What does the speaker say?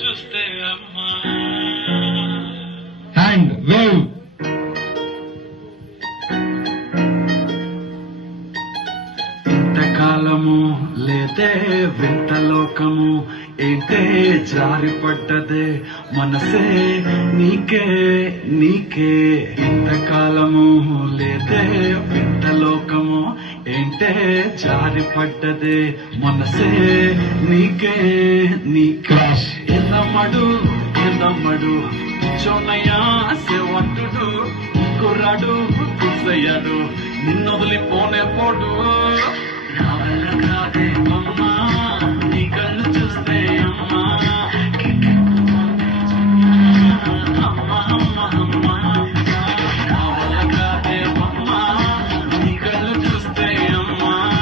చూస్తే అమ్మా hand wave. ఇంతకాలము లేదే వింత లోకము ఏంటే జారిపడ్డదే మనసే నీకే నీకే. ఇంతకాలము లేదే వింత లోకము ఏంటే జారిపడ్డదే మనసే నీకే నీకే. ఎన్నమ్మడు ఎన్నమ్మడు చోనయ్యా సేవట్టుడు కుర్రాడు కుసయ్యాడు నిన్నొదిలిపోనే పోడు.